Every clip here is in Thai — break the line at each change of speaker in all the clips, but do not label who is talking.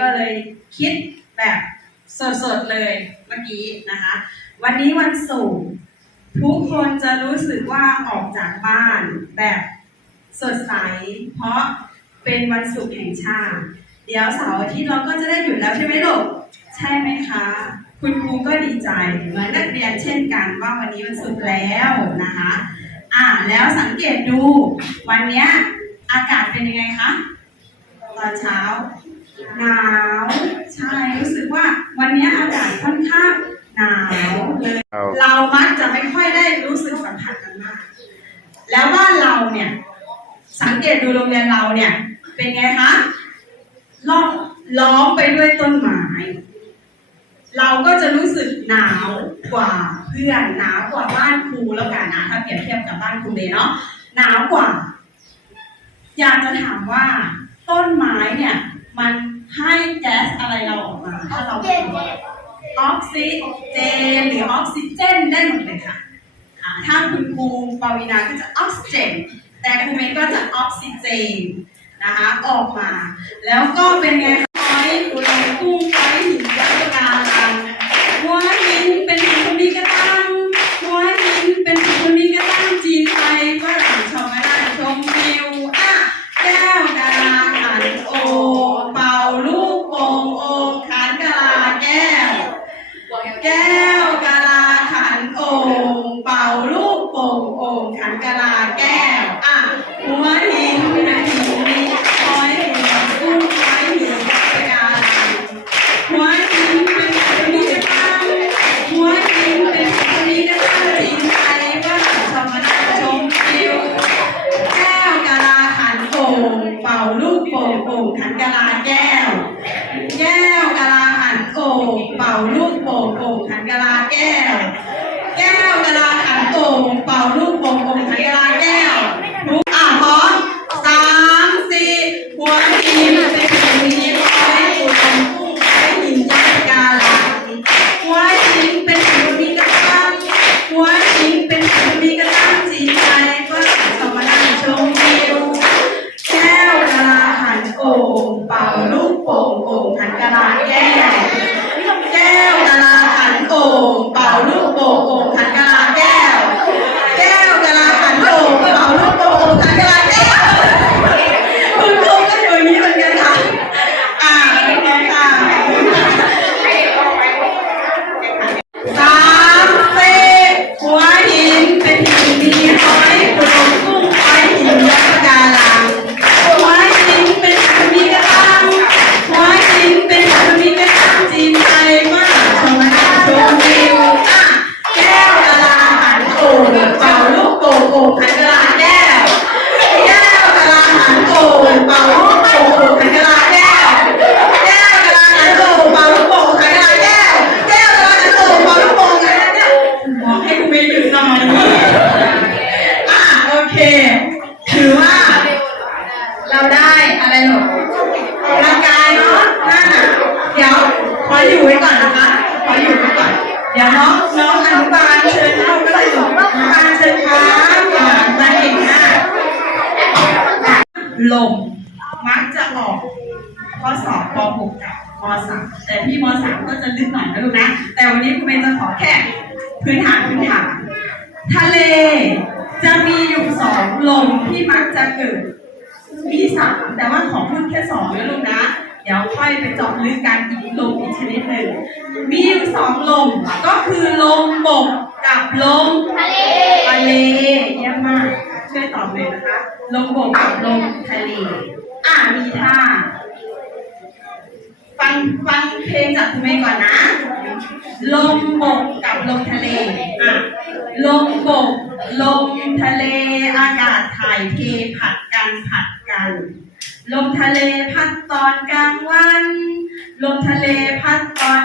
ก็เลยคิดแบบสดๆเลยเมื่อกี้นะคะ วันนี้วันศุกร์ทุกคนจะรู้สึกว่าออกจากบ้านแบบสดใส เพราะเป็นวันศุกร์แห่งชาติ เดี๋ยวเสาร์อาทิตย์เราก็จะได้หยุดแล้วใช่ไหมลูกใช่ไหมคะ คุณครูก็ดีใจเหมือนนักเรียนเช่นกันว่าวันนี้วันศุกร์แล้วนะคะอ่าแล้วสังเกตดูวันเนี้ยอากาศเป็นยังไงคะตอนเช้า หนาว ใช่รู้สึกว่าวันเนี้ยอากาศค่อนข้างหนาวเลย
ครับ
เรามักจะไม่ค่อยได้รู้สึกสัมผัสกันมาก แล้วบ้านเราเนี่ย สังเกตดูโรงเรียนเราเนี่ย เป็นไงคะล้อมล้อมไปด้วยต้นไม้เราก็จะรู้สึกหนาวกว่าเพื่อนหนาวกว่าบ้านครูแล้วกันนะถ้าเปรียบเทียบกับบ้านครูเมย์เนาะหนาวกว่า อยากจะถามว่าต้นไม้เนี่ย มันให้แก๊สอะไรเราออกมา ถ้าเราปลูกออกซิเจนหรือออกซิเจนได้หมดเลยค่ะอ่าถ้าคุณครูปวีนาก็จะออกซิเจน แต่ครูเมย์ก็จะออกซิเจนนะคะออกมา แล้วก็เป็นไงคะหอ ป่งโอ่งขันกะลาแก้ว แก้วกะลาขันโอ่งเป่าลูกโป่งโอ่งขันกะลาแก้ว แก้วกะลาขันโอ่งเป่าลูก ลมมักจะออกข้อสอบป .6 กับม .3 แต่พี่ม .3 ก็จะลึกหน่อยนะลูกนะ แต่วันนี้คุณเมย์จะขอแค่พื้นฐานพื้นฐานทะเลจะมีอยู่สองลมที่มักจะเกิดมีสามแต่ว่าขอพูดแค่สองนะลูกนะ เดี๋ยวค่อยไปเจาะลึกกันอีกลมอีกชนิดหนึ่งมีอยู่สองลมก็คือลมบกกับลมทะเลทะเลเยี่ยมมากช่วยตอบเลยนะคะ ลมบกกับลมทะเล อ่ามีท่า ฟังฟังเพลงจากคุณเมย์ก่อนนะลมบกกับลมทะเล อะลมบกลมทะเล อากาศถ่ายเทผัดกันผัดกัน ลมทะเลพัดตอนกลางวัน ลมทะเลพัดตอน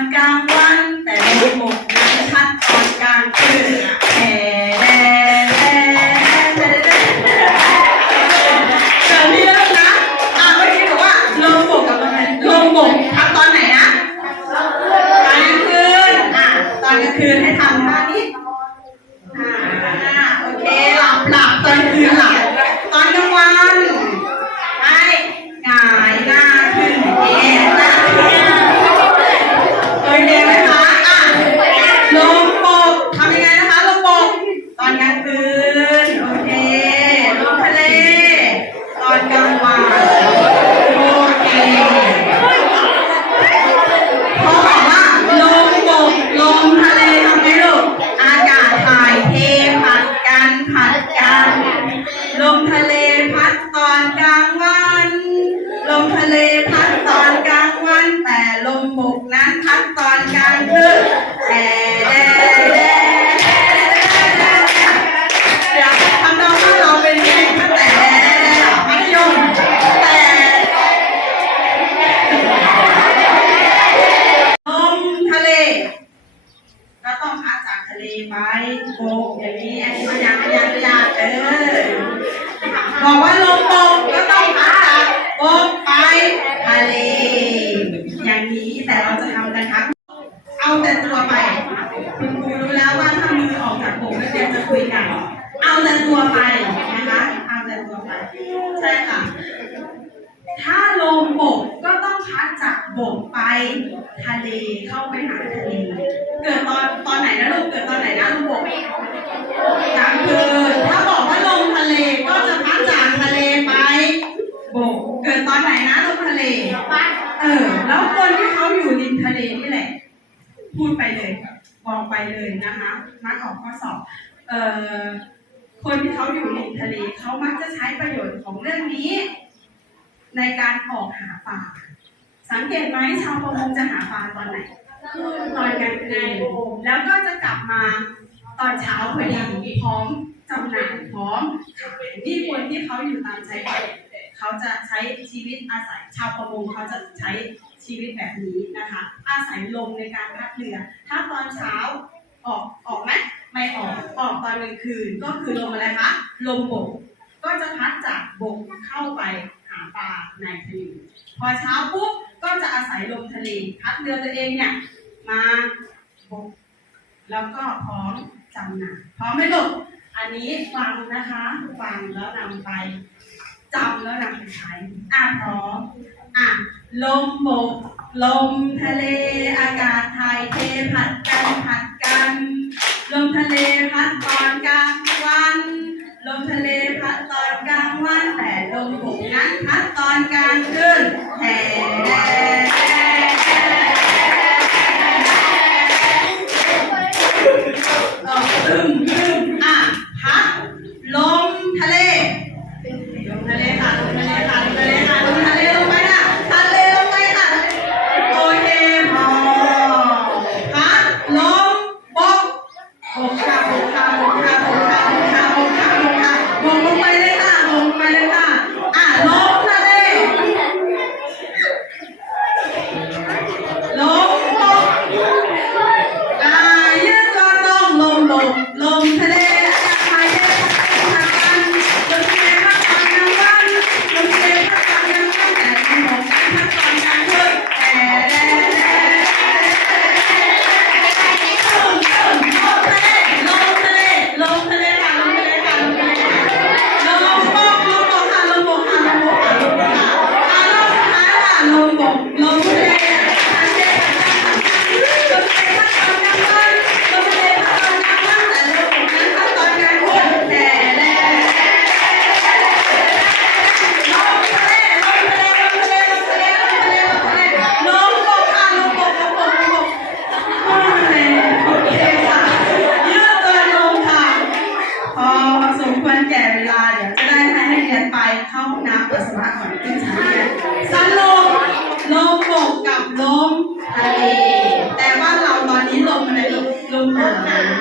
6นั้นขั้นตอนกางคืนแต่เดี๋ยวทำนองว่าเราเป็นเพลงแต่มัธยมแต่ลมทะเลก็ต้องพัดจากทะเลไปโบกอย่างนี้อันนี้มันยังยังยังเออบอกว่าลมโบกก็ต้องพัดจากโบกไปทะเล อย่างนี้แต่เราจะทำกันครับ เอาแต่ตัวไป คุณครูรู้แล้วว่าถ้ามือออกจากโบกแล้วเดี๋ยวจะคุยกัน เอาแต่ตัวไปนะคะ เอาแต่ตัวไป ใช่ค่ะ ถ้าลมบกก็ต้องพัดจากบกไปทะเลเข้าไปหาทะเล เกิดตอนตอนไหนนะลูกเกิดตอนไหนนะลมบกกลางคืนถ้าบอกว่าลมทะเลก็จะพัดจากทะเลไปบก เกิดตอนไหนนะลมทะเล เออ แล้วคนที่เขาอยู่ริมทะเลนี่แหละ พูดไปเลยบอกไปเลยนะคะมักออกข้อสอบ เอ่อ คนที่เขาอยู่ริมทะเลเขามักจะใช้ประโยชน์ของเรื่องนี้ ในการออกหาปลาสังเกตไหมชาวประมงจะหาปลาตอนไหนตอนกลางคืนแล้วก็จะกลับมาตอนเช้าพอดีพร้อมจำหน่ายพร้อมนี่คนที่เขาอยู่ตามชายฝั่งเขาจะใช้ชีวิตอาศัยชาวประมงเขาจะใช้ชีวิตแบบนี้นะคะ อาศัยลมในการพัดเรือ ถ้าตอนเช้า ออกออกไหมไม่ออกออกตอนกลางคืนก็คือลมอะไรคะลมบก ก็จะพัดจากบกเข้าไปหาปลาในทะเลพอเช้าปุ๊บก็จะอาศัยลมทะเลพัดเรือตัวเองเนี่ยมาบกแล้วก็พร้อมจำหน่ายพร้อมไหมลูกอันนี้ฟังนะคะฟังแล้วนำไปจำแล้วนำไปใช้อะพร้อมอะลมบก ลมทะเล อากาศถ่ายเทผัดกันผัด กันลมทะเลพัดตอนกลางวันลมทะเลพัดตอนกลางวันแต่ลมบกนั้นพัดตอนกลางคืนแห่ ควรแก่เวลาเดี๋ยวจะได้ให้นักเรียนไปเข้าห้องน้ำปัสสาวะก่อนขึ้นชั้นเรียนสลมลมบกกับลมทะเลแต่ว่าเราตอนนี้ลมอะไรลูกลมหนาว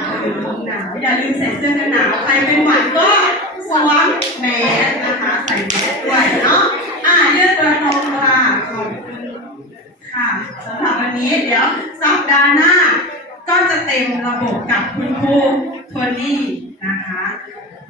ออลมหนาวอย่าลืมใส่เสื้อกันหนาวใครเป็นหวัดก็สวมแมสนะคะใส่แมสด้วยเนาะอะยืดตัวตรงค่ะขอบคุณค่ะสำหรับวันนี้เดี๋ยวสัปดาห์หน้าก็จะเต็มระบบกับคุณครูโทนี่นะคะ